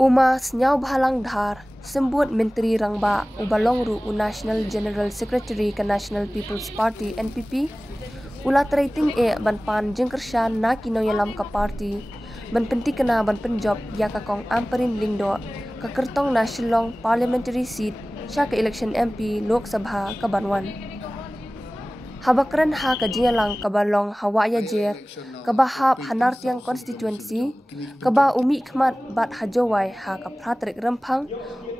Uma senyau bahalang dhar sembut Menteri Rangba ubalong ru National General Secretary ke National People's Party NPP ulat rating ban pan jengkershan na kino yalam ka party ban penti kena ban penjob ya ka kong amperin lingdo ka kertong na Shillong parliamentary seat sya ke election MP Lok Sabha ka Banwan. Habakran ha ka jingalang kabalong hawaya jer kabahap hanar tiang constituency kaba umi khmat bat hajowai ha ka pratrek rempang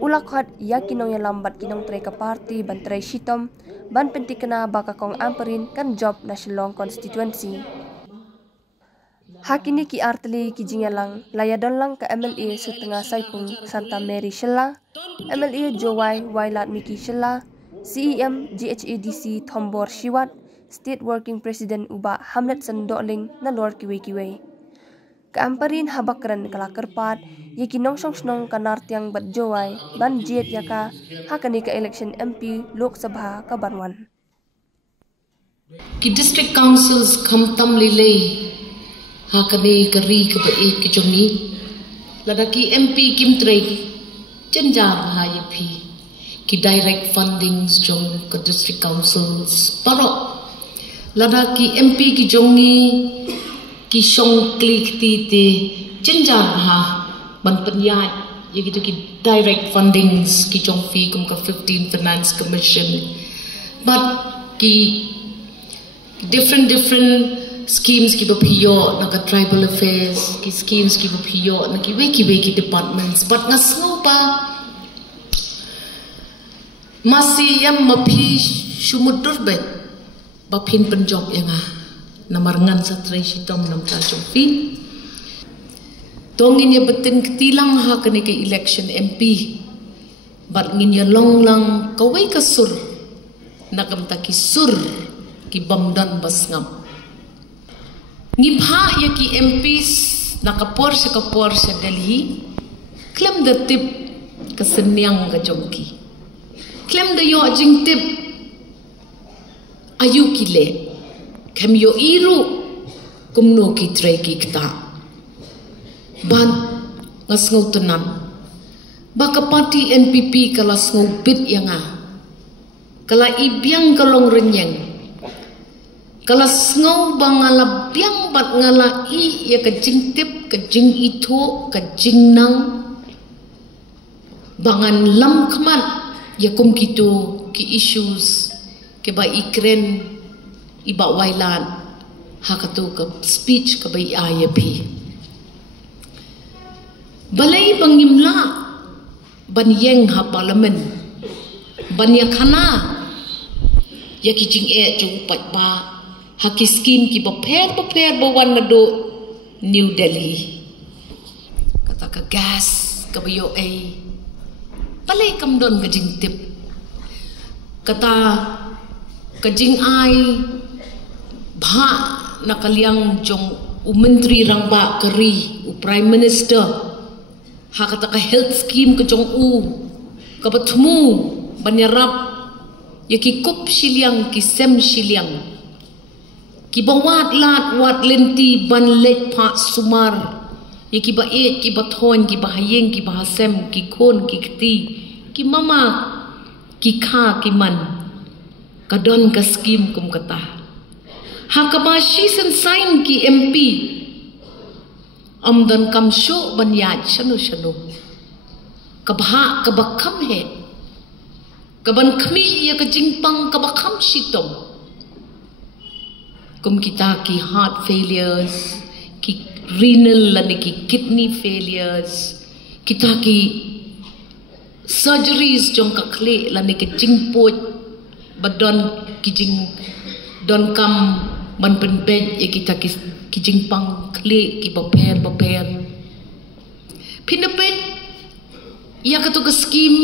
ulakhat yakinong yalam bat kinong tre ka party ban tre shitom ban pentikena baka kong amperin kan job na Shillong constituency. Hakini ki artli ki jingalang layadon lang ka MLA setengah saipung Santa Mary Shella, MLA Jowai Wailat Miki Shella, CEM GHADC Thombor Shiwat, State Working President Uba Hamlet Sandokling na Lor Kiwe-Kiwe. Keamperin habakran kalakerpat, yaki nongsong-snong kanar tiang bat Jowai, ban jiet yaka hakani ka election MP Lok Sabha ka Banwan. Ki district councils kam tam lilay, hakani kari ka bait ki jongi, ladaki MP kim trey, janjar hayapi. Ki direct fundings jong ke district councils parok lada ki MP ki jongi ki song klik ti jenjar ha ban penyat ya gitu ki direct fundings ki jong fi kum ka 15 finance commission but ki different schemes ki bapiyo na ka tribal affairs ki schemes ki bapiyo na ki weki departments but ngasngo pa masih yang mapi sumudur bet bapin penjob yang namarngan satrai sitom nam tajong fi tongin ya betin ketilang ha kene ke election MP bat ngin ya long lang kawai kasur nakam taki sur ki bamdan basngam ngibha ya ki MPs nakapor sa Delhi klem dertib kesenyang ka jongki klem de yo jing tip ayu kile kem yo iru kumno ki tre ki kta ban ngasngau tenan baka parti NPP kala ngau bit yanga kala ibyang kalong renyeng kala ngau bangala byang bat ngala i ya ka jing tip ka jing itu ka jing nang bangan lam kman ya kum gitu ki issues ke ba ikren iba wailan hakatu ka speech ka ba ayapi balai pangimla banyeng ha parliament banya khana ya ki jing jung pat ba haki scheme ki ba pher ba wan na do New Delhi kata ka gas ka ba yo palay kamdon kajing tip kata kajing ay bha nakaliang jong Menteri Rangba kari Prime Minister ha kata ka health scheme ka jong ka batmu banyarap yaki kup siliang ki sem siliang ki bawat lat wat lenti ban let pa sumar ki ba ki ba thon ki ba hayeng ki ba sem ki khon ki kti ki mama ki kha ki man kadon ka scheme kum kata ha ka ba shi sen sign ki MP amdan kam sho banyat shanu ka ba kham he ka ban khmi ya ka jingpang ka ba kham shitom kum kita ki heart failures ki renal lani ki kidney failures kita ki surgeries jong ka kle lani ki jingpot badon ki jing don kam ban pen bed ya kita ki jingpang kle ki baper pinapet ya ka to ka scheme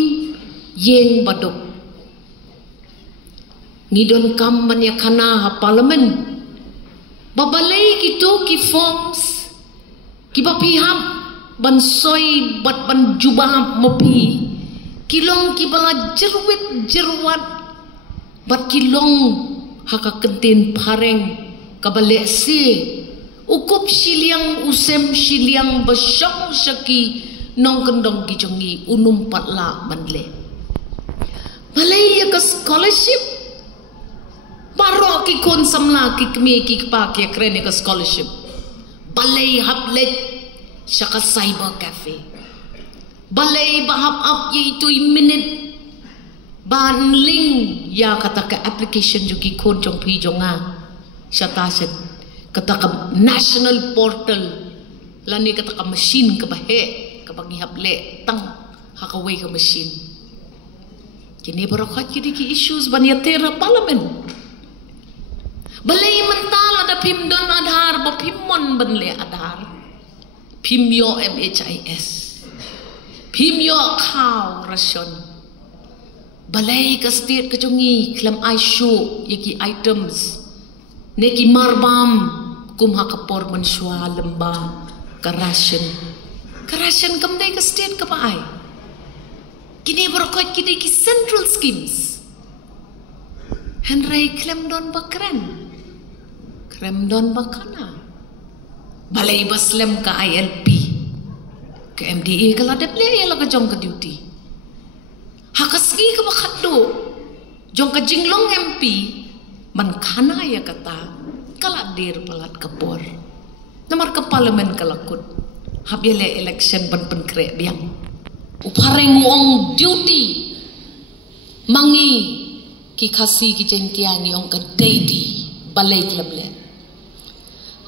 yeng badok ngidon kam man ya kana ha parliament babalai gitu ki forms kiba piham ban soy bat ban jubah mopi kilong kibala jerwat bat kilong haka kentin pareng kabale si ukup siliang usem siliang basyong syaki nong kendong ki jongi unum patla banle Malay ka scholarship baro ki kon samla ki kmi ki pa ki krene ka scholarship balay haplet syaka cyber cafe balay bahap up ye itu minute ban link ya kata ka application jo ki kon jong pi jonga syata set kata ka national portal lani kata ka machine ka bahe ka bagi haple tang hakaway ka machine kini barakat kini ki issues banya tera parliament balay mental ada pimdon adhar ba pimmon banle adhar pimyo MHIS pimyo khaw ration balay ka state ka jongi klam aishu yaki items neki marbam kumha kapor manswa lamba ka ration kamday ka state ka paay kini barakat kini ki central schemes Henry klemdon bakren kremdon bakana balay baslem ka ILP ke MDA kala deple ya laga jong ka duty hakaski ka bakado jong ka jinglong MP man kana ya kata kala dir palat kapor namar ka parlimen kalakut habyele election ban penkre biang upareng ong duty mangi ki kasi ki jengkiani ong ka daily balay klable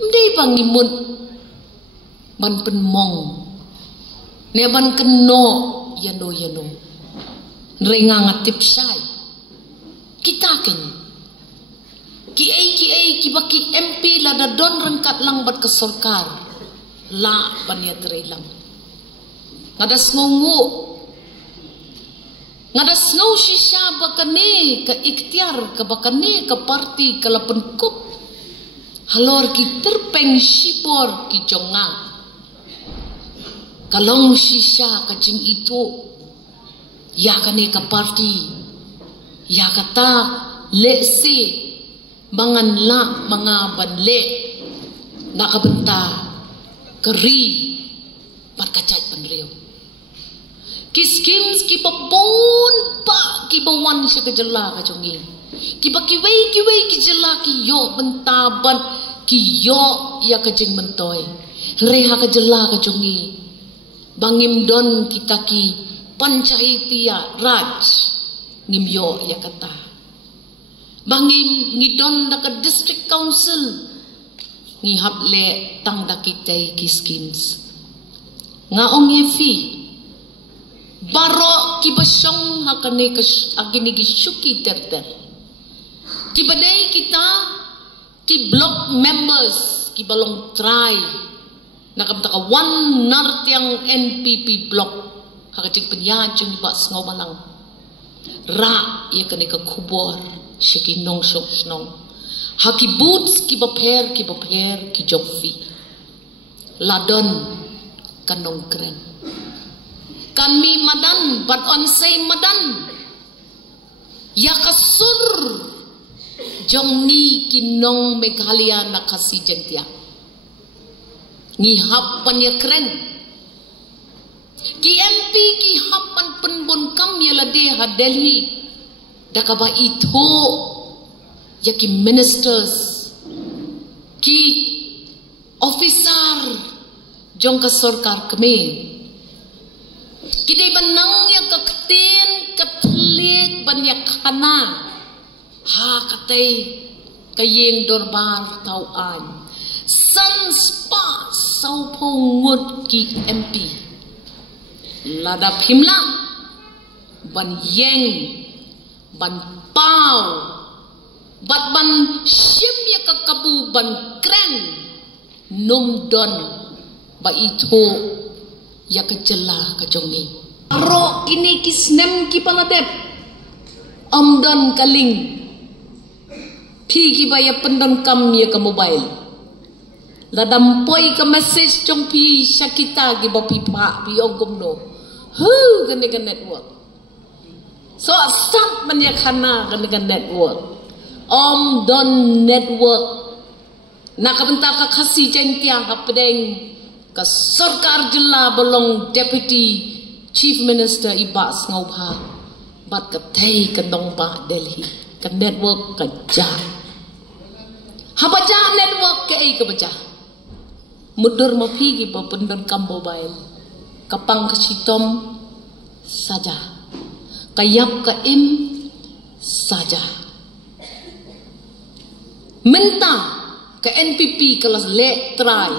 mday bangimun man penmong ne ban keno yano renga ngatip sai kita ken ki baki MP la da don rengkat lang bat ke sorkar la banya terelam ngadas ngau shisha bakane ka ikhtiar ka bakane ka parti kala penkup halor ki terpeng sipor ki jonga kalong shisha ka jing itu ya kane ka parti ya kata lesi mangan la mga banle nakabenta keri parkacait panreo ki schemes ki papon pa ki bawan siya ka jala ka jongi ki wei ki jala ki yo bentaban ki yo ya ka jing mentoy reha ka jala ka jongi bangim don kita ki panchayatiya raj ngim yo ya kata bangim ngidon da ka district council ngi haple tang da kitay ki schemes nga ong yefi baro ki basyong hakane ka agini gi syuki terter ki badai kita ki block members ki balong try nakamta ka one nartyang NPP block hakajig penyajung ba sngaw malang ra ya kane ka kubor syaki nong nong haki boots ki bapher ki jofi ladon kanong kren kami madan bat onsay madan ya kasur jongni kinong Meghalaya nakasi jengtia ngihapan ya keren ki MP ki hapan penbon kam ya lade ha Delhi dakaba itu ya ki ministers ki officer jong ka sarkar kami kini benang ya keketin ketlik banyak kana ha katay kayeng dorbar tauan sanspa sau pungut ki MP lada himla ban yeng ban pau bat ban shim ya kakabu ban kren num don ba itu ya kejela kajongi ro kini kisnem ki paladep amdan kaling pi ki baya pendon kam ya ke mobile ladam poi ke message jong pi syakita ki bopi pa pi ogomno hu gane network so stop manyakana gane network amdan network nakabenta ka kasi jengkia hapdeng ka sarkar jilla bolong deputy chief minister iba Ngobha bat ka thei ka nongba Delhi ka network ka ja habaja network ke ai ka baja mudur mapi ki papundon kam mobile kapang ka sitom saja kayap ka im saja minta ke NPP kelas le try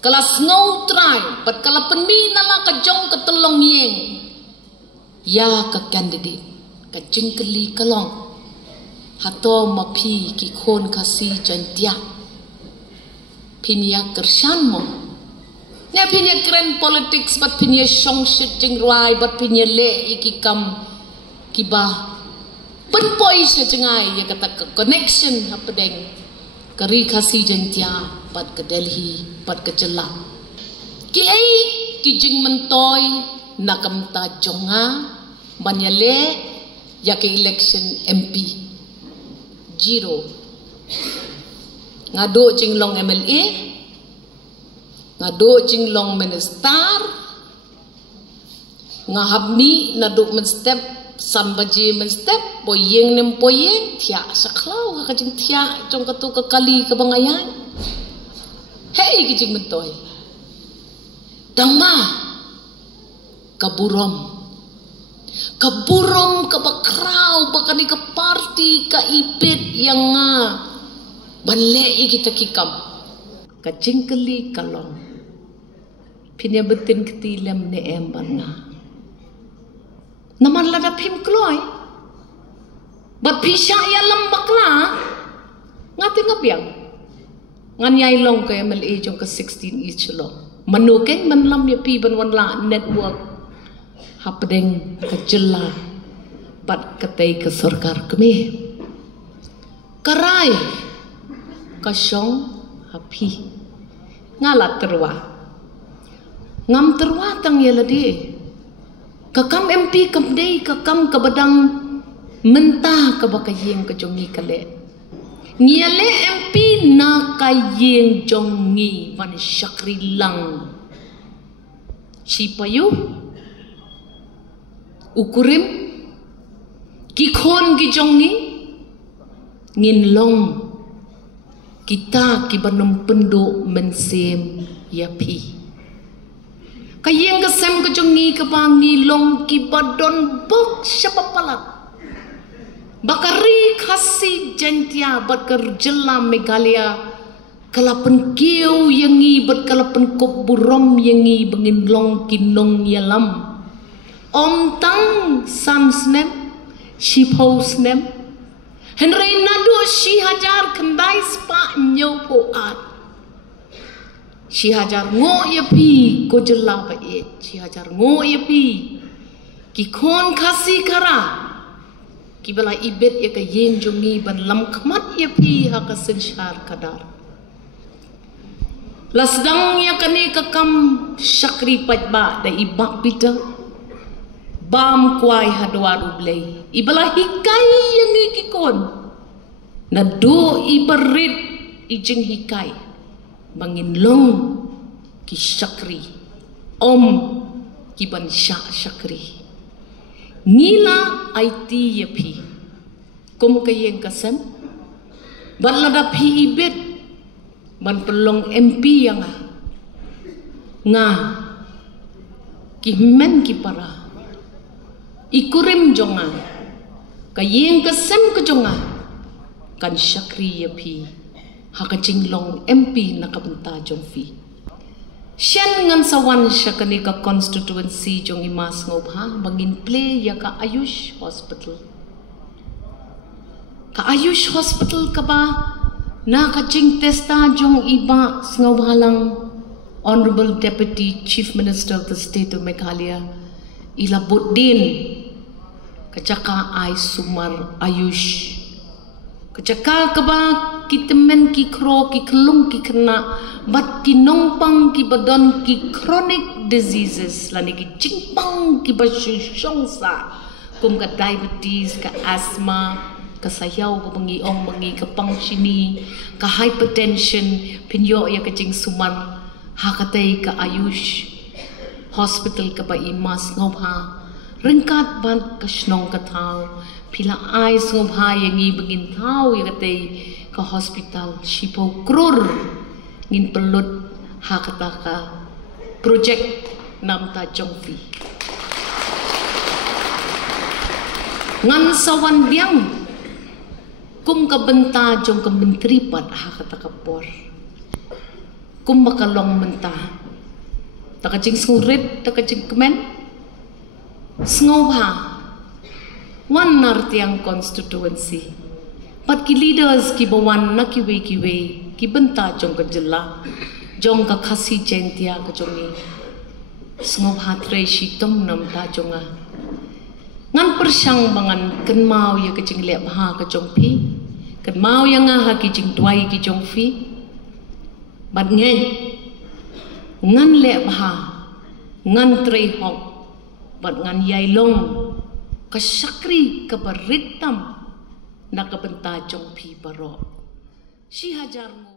kelas ngau try pat kala penmi nala ka jong ka telong yeng ya ka candidate ka jingkeli kalong hato mapi ki khon kasi jantia pinya kersan mo ne pinya grand politics bat pinya song shit jing rai bat pinya le iki kam kiba penpoi se cengai ya kata connection hapedeng kari kasi jantia pat ke Delhi pat ke Jelang ki ai ki jing mentoy nakam ta jonga banyale ya ke election MP zero ngado jinglong MLA ngado jinglong minister ngahabni nado men step sambaji men step poyeng nem poyeng tia saklau ka jing tia jong katu ka kali ka bangayan hei ki jing mentoy dangma kaburom ka bakraw bakani ka party ka ipit yang nga banlei kita kikam ka jingkeli kalong pinya betin ketilam ne emban nga naman ladap him kloy bat pisya ya lambak la ngati ngabiang nganyai long ka MLA jong ka 16 each long manukeng manlam ya pi ban wan la network hapdeng ka jela bat katay ka sarkar kami karay kasyong hapi ngalat terwa ngam terwa tang yaladi kakam MP kamdei kakam kabadang mentah kabakayeng kajongi kale ngiyale MP na kayeng jongi van syakri lang sipayu ukurim kikhon gijongi nginlong kita kibanum penduk mensem yapi kayeng kesem kejongi kebangi long kibadon bok syapapalak bakari khasi jantia bat kerjela Meghalaya kalapen kiu yangi bat kalapen kop burom yangi bengin long kinong yalam Om tang samsnem shiphousnem Henry nadu shi hajar kendai spa nyopo at shi hajar ngo yapi ko jela ba et shi hajar ngo yapi ki khon khasi kara ki bala ibet ya ka yen jongi ban lam khmat yapi ha ka sinshar kadar lasdang ya kani ka kam syakri patba da ibak pita bam kuai hadwar ublay ibala hikai yang ikikon na do ibarit ijing hikai banginlong ki syakri om ki ban syakri ngila IT yapi kum kayeng kasem ban lada pi ibet ban pelong MP yang nga ki men ki para ikurim jonga kayeng kesem ke jonga kan syakri yapi haka jinglong MP nakabenta jongfi syen ngan sawan syakani ka constituency jong imas Ngobha bangin play ya ka Ayush Hospital ka ba na ka jing testa jong iba Ngobha lang Honorable Deputy Chief Minister of the State of Meghalaya Ilabuddin kacaka ay sumar Ayush kacaka kaba kitemen ki kro ki kelung ki kena bat ki nongpang ki badon ki chronic diseases lani ki jingpang ki basyongsa kum ka diabetes ka asthma ka sayaw ka bangi ka pangchini ka hypertension pinyo ya ka jing sumar hakatay ka Ayush Hospital ka ba imas ngobha ringkat ban kasnong katao pila ay ngobha yang ibagin tao yakatay ka hospital sipo krur ngin pelut hakata ka project namta jongfi ngan sawan biang kum ka benta jong ka menteri pat hakata ka por kum makalong menta takajing ngurit takajing kemen ngobha wan nartiang constituency pat ki leaders ki bawan na kiwe ki benta jong ka jela jong ka khasi jentia ka jongi ngobha tre shitom nam ta jonga ngan persyang bangan ken mau ya kajing le bha ka jong pi ken mau yang ha ki jing tuai ki jong fi bat ngai ngan le bha ngan tre hok bat ngan yai long ka sakri ka baritam na ka benta jong pi baro si hajar mo